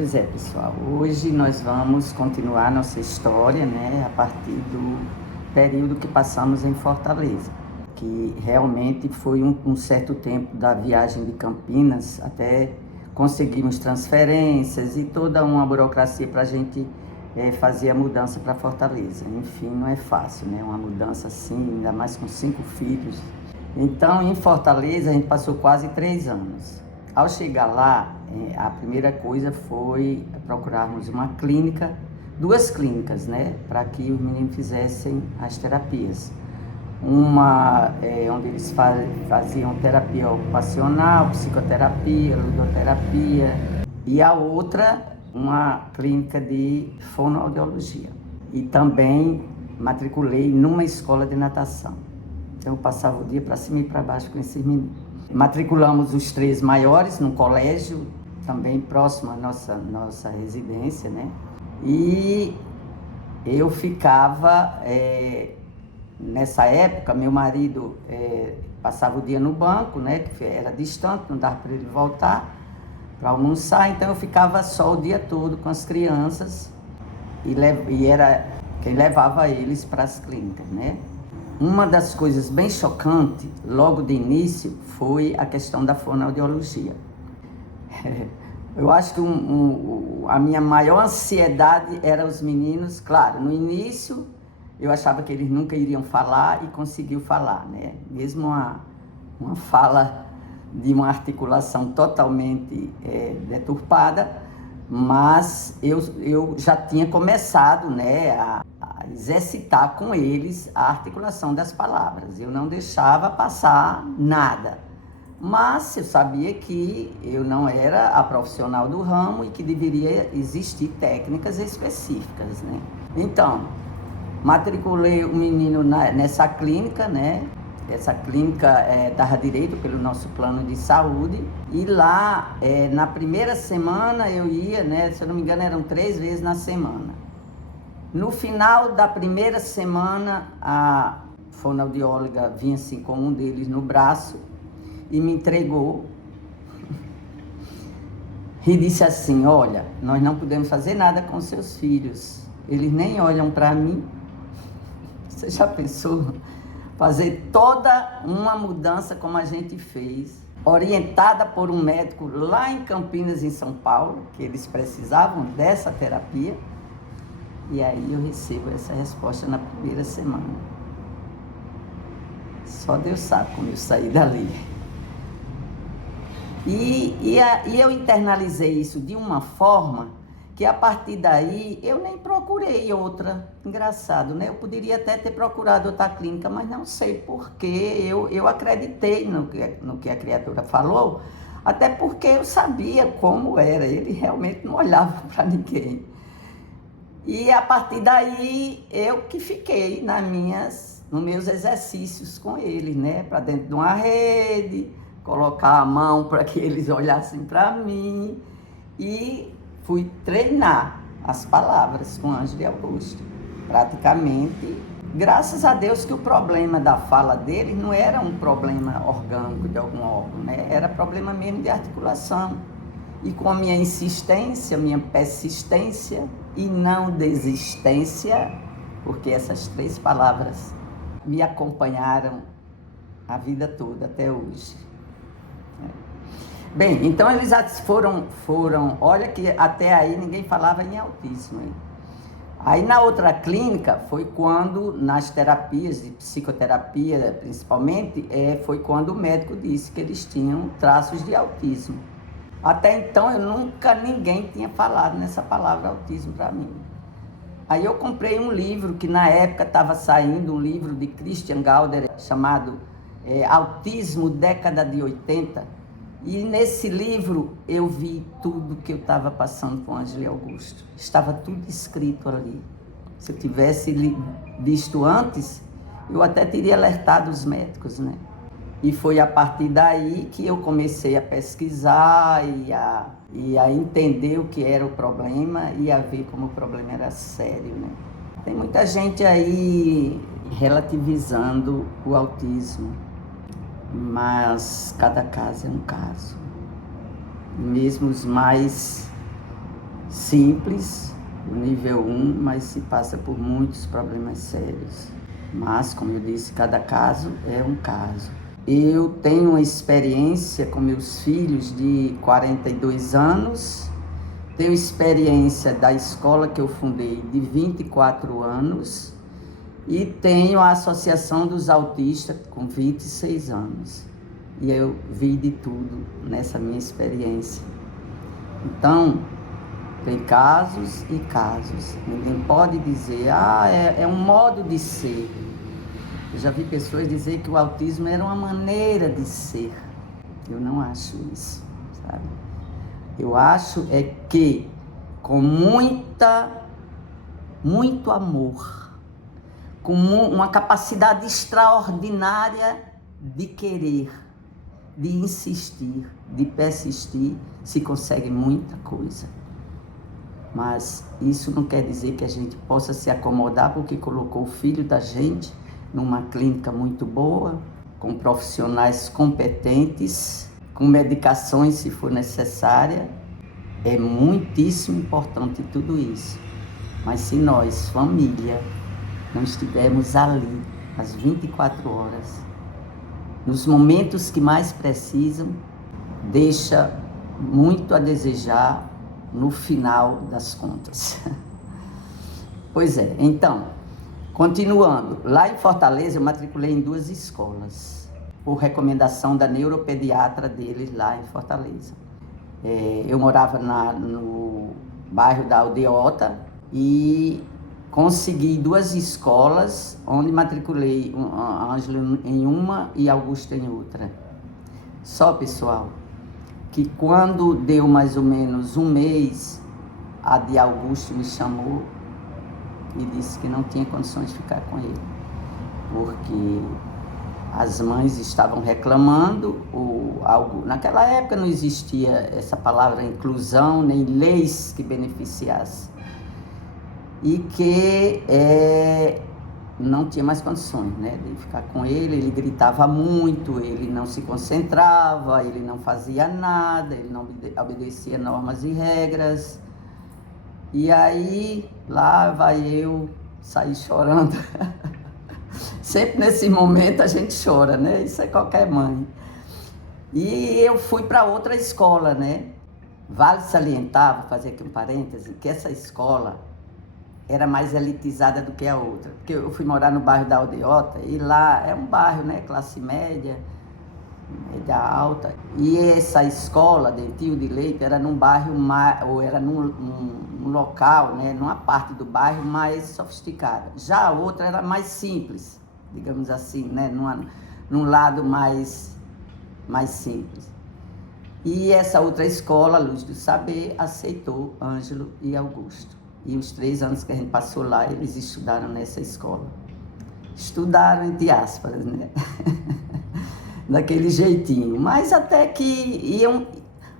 Pois é, pessoal, hoje nós vamos continuar nossa história, né, a partir do período que passamos em Fortaleza, que realmente foi um certo tempo da viagem de Campinas até conseguirmos transferências e toda uma burocracia para a gente fazer a mudança para Fortaleza. Enfim, não é fácil, né, uma mudança assim, ainda mais com 5 filhos. Então, em Fortaleza, a gente passou quase 3 anos. Ao chegar lá, a primeira coisa foi procurarmos uma clínica, 2 clínicas, né, para que os meninos fizessem as terapias. Uma onde eles faziam terapia ocupacional, psicoterapia, ludoterapia, e a outra, uma clínica de fonoaudiologia. E também matriculei numa escola de natação. Então eu passava o dia para cima e para baixo com esses meninos. Matriculamos os 3 maiores num colégio, também próximo à nossa residência, né? E eu ficava, nessa época, meu marido passava o dia no banco, né? Que era distante, não dava para ele voltar para almoçar, então eu ficava só o dia todo com as crianças e era quem levava eles para as clínicas, né? Uma das coisas bem chocantes, logo de início, foi a questão da fonoaudiologia. Eu acho que a minha maior ansiedade era os meninos. Claro, no início eu achava que eles nunca iriam falar e conseguiu falar, né? Mesmo uma fala de uma articulação totalmente deturpada, mas eu já tinha começado, né, a exercitar com eles a articulação das palavras. Eu não deixava passar nada, mas eu sabia que eu não era a profissional do ramo e que deveria existir técnicas específicas, né? Então, matriculei o menino nessa clínica, né? Essa clínica dava direito pelo nosso plano de saúde, e lá na primeira semana eu ia, né? Se eu não me engano, eram 3 vezes na semana. No final da primeira semana, a fonoaudióloga vinha assim com um deles no braço e me entregou e disse assim: olha, nós não podemos fazer nada com seus filhos, eles nem olham para mim. Você já pensou fazer toda uma mudança como a gente fez, orientada por um médico lá em Campinas, em São Paulo, que eles precisavam dessa terapia? E aí eu recebo essa resposta na primeira semana. Só Deus sabe como eu saí dali. E eu internalizei isso de uma forma que a partir daí eu nem procurei outra. Engraçado, né? Eu poderia até ter procurado outra clínica, mas não sei porquê. Eu acreditei no que a criatura falou, até porque eu sabia como era. Ele realmente não olhava para ninguém. E a partir daí eu que fiquei nos meus exercícios com eles, né? Para dentro de uma rede, colocar a mão para que eles olhassem para mim, e fui treinar as palavras com Ângelo e Augusto. Praticamente, graças a Deus que o problema da fala deles não era um problema orgânico de algum órgão, né? Era problema mesmo de articulação. E com a minha insistência, minha persistência e não desistência, porque essas 3 palavras me acompanharam a vida toda, até hoje. Bem, então eles foram, olha que até aí ninguém falava em autismo. Aí na outra clínica foi quando, nas terapias de psicoterapia principalmente, foi quando o médico disse que eles tinham traços de autismo. Até então ninguém tinha falado nessa palavra autismo para mim. Aí eu comprei um livro que na época estava saindo, um livro de Christian Gauder chamado Autismo, década de 80. E nesse livro eu vi tudo que eu estava passando com Ângelo e Augusto. Estava tudo escrito ali. Se eu tivesse visto antes, eu até teria alertado os médicos, né? E foi a partir daí que eu comecei a pesquisar e a entender o que era o problema e a ver como o problema era sério, né? Tem muita gente aí relativizando o autismo, mas cada caso é um caso. Mesmo os mais simples, o nível 1, mas se passa por muitos problemas sérios. Mas, como eu disse, cada caso é um caso. Eu tenho uma experiência com meus filhos de 42 anos, tenho experiência da escola que eu fundei de 24 anos e tenho a Associação dos Autistas com 26 anos. E eu vi de tudo nessa minha experiência. Então, tem casos e casos. Ninguém pode dizer, é um modo de ser. Eu já vi pessoas dizer que o autismo era uma maneira de ser. Eu não acho isso, sabe? Eu acho que com muito amor, com uma capacidade extraordinária de querer, de insistir, de persistir, se consegue muita coisa. Mas isso não quer dizer que a gente possa se acomodar porque colocou o filho da gente numa clínica muito boa, com profissionais competentes, com medicações se for necessária. É muitíssimo importante tudo isso. Mas se nós, família, não estivermos ali às 24 horas, nos momentos que mais precisam, deixa muito a desejar no final das contas. Pois é, então, continuando, lá em Fortaleza eu matriculei em 2 escolas, por recomendação da neuropediatra deles lá em Fortaleza. Eu morava no bairro da Aldeota e consegui 2 escolas, onde matriculei a Ângelo em uma e Augusto em outra. Só, pessoal, que quando deu mais ou menos um mês, a de Augusto me chamou e disse que não tinha condições de ficar com ele, porque as mães estavam reclamando, naquela época não existia essa palavra inclusão, nem leis que beneficiassem, e que não tinha mais condições, né, de ficar com ele gritava muito, ele não se concentrava, ele não fazia nada, ele não obedecia normas e regras. E aí, lá vai eu sair chorando. Sempre nesse momento a gente chora, né? Isso é qualquer mãe. E eu fui para outra escola, né? Vale salientar, vou fazer aqui um parêntese, que essa escola era mais elitizada do que a outra. Porque eu fui morar no bairro da Aldeota e lá é um bairro, né? Classe média, média alta. E essa escola, Dentil de Leite, era num bairro, ou era num local, né? Numa parte do bairro mais sofisticada. Já a outra era mais simples, digamos assim, né? Num lado mais simples. E essa outra escola, Luz do Saber, aceitou Ângelo e Augusto. E os 3 anos que a gente passou lá, eles estudaram nessa escola. Estudaram entre aspas, né? Daquele jeitinho. Mas até que iam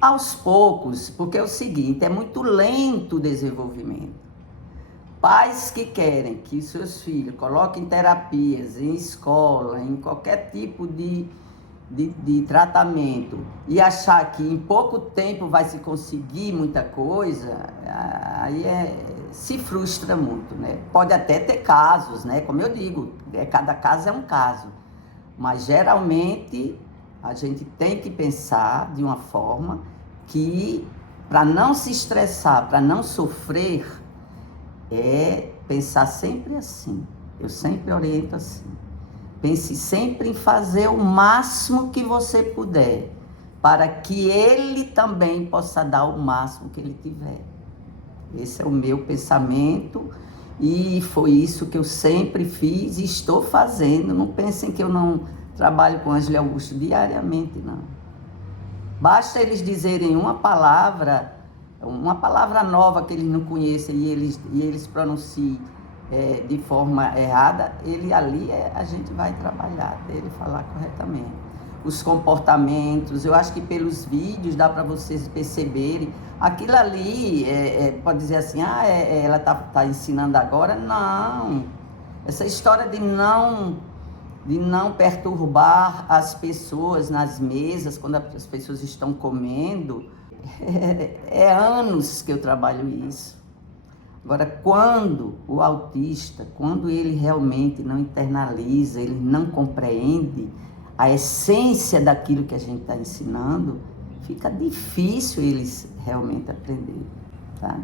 aos poucos, porque é o seguinte, é muito lento o desenvolvimento. Pais que querem que seus filhos coloquem terapias em escola, em qualquer tipo de tratamento e achar que em pouco tempo vai se conseguir muita coisa, aí se frustra muito, né? Pode até ter casos, né? Como eu digo, cada caso é um caso, mas geralmente a gente tem que pensar de uma forma que, para não se estressar, para não sofrer, pensar sempre assim. Eu sempre oriento assim. Pense sempre em fazer o máximo que você puder, para que ele também possa dar o máximo que ele tiver. Esse é o meu pensamento e foi isso que eu sempre fiz e estou fazendo. Não pensem que eu não trabalho com Ângelo e Augusto diariamente, não. Basta eles dizerem uma palavra nova que eles não conhecem e eles pronunciem de forma errada, a gente vai trabalhar, dele falar corretamente. Os comportamentos, eu acho que pelos vídeos dá para vocês perceberem, aquilo ali, pode dizer assim, ela tá ensinando agora, não. Essa história de não perturbar as pessoas nas mesas, quando as pessoas estão comendo, É anos que eu trabalho isso. Agora, quando o autista, quando ele realmente não internaliza, ele não compreende a essência daquilo que a gente está ensinando, fica difícil eles realmente aprender, tá?